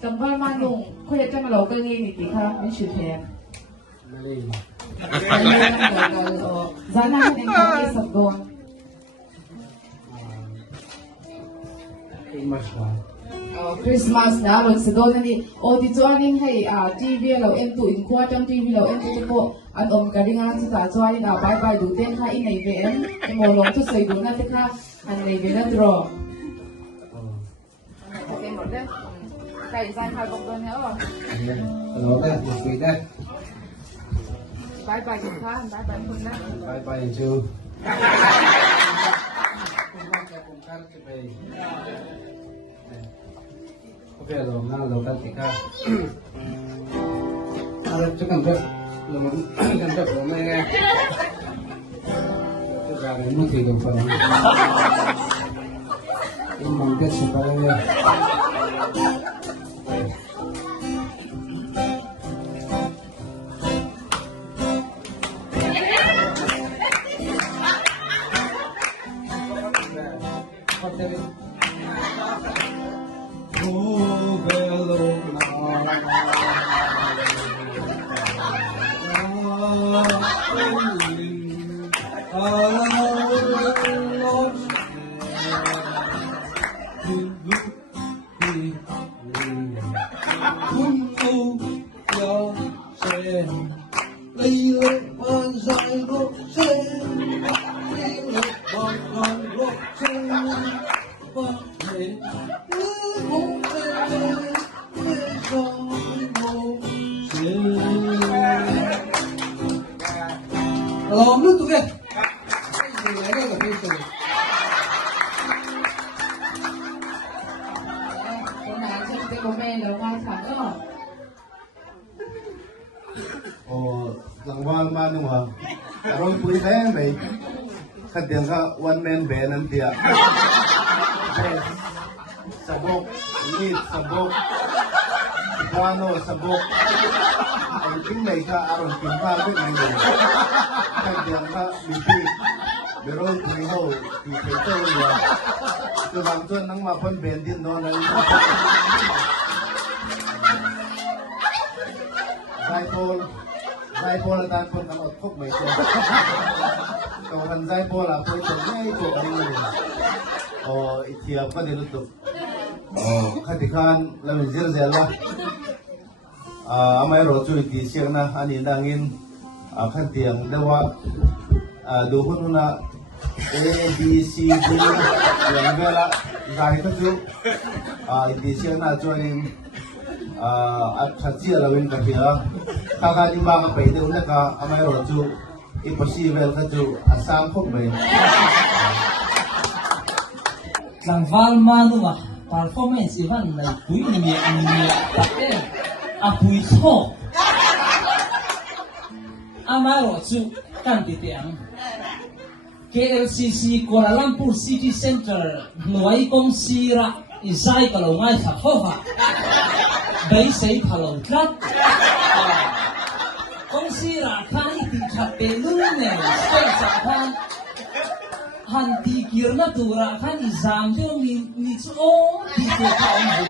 정말 많은 코레트만 로컬이 니까 미슈테. Zanan ang mga sabon. Christmas na ron sa doon ni o di chuanin hay TV lo M2 in quarter TV lo M2 po at ka ring ang sa chuanin bye bye du ten ha in nei VM mo long tu sei du na te ka an nei ve na draw. Okay mo de. Kai sai ha bok don ha. Hello de, sweet de. Bye byeคุณค่ะ bye bye คุณนะ Bye bye chú. Ok rồi, na rồi cắt thịt ca. Chắc cần rất là muốn cần rất của mẹ nghe. Cái gà này muốn thịt đồng phần. Em mong kết sụp vào đây. Lòng nước tụi kia. Lang wal ma nung ha. Aroi puri kaya may kadang ka one man band ang tiya. Sabok, meat, sabok, guano, sabok. Ang tingay ka aron pimpagod ngayon. Kadang ka miti. Berol puri ho, pipito niya. Tumangtuan ng mapan bendin no na Zai po là tan pun ang otkok may siya. Kawan zai po là po ito ngay po ang o itiyap ka nilutok. O katikan lamin zela. Amay rojo iti siyang na aninangin kantiang dawa duhon na A, B, C, D yang gala zahit na jo iti siyang na joining at khatsi alawin ka siya kakani mga pwede una ka amay rojo impossible ka jo asang kong may lang valma numa performance iban na bui ni tapi apui so amay rojo kan titiang KLCC Kuala Lumpur City Center nuai kong sira isai kalau ngai fafofa bai sei phalo tlat kong sira khan ti khat pe lu ne sei sa khan han ti kirna tura khan izam jo ni chu o ti ko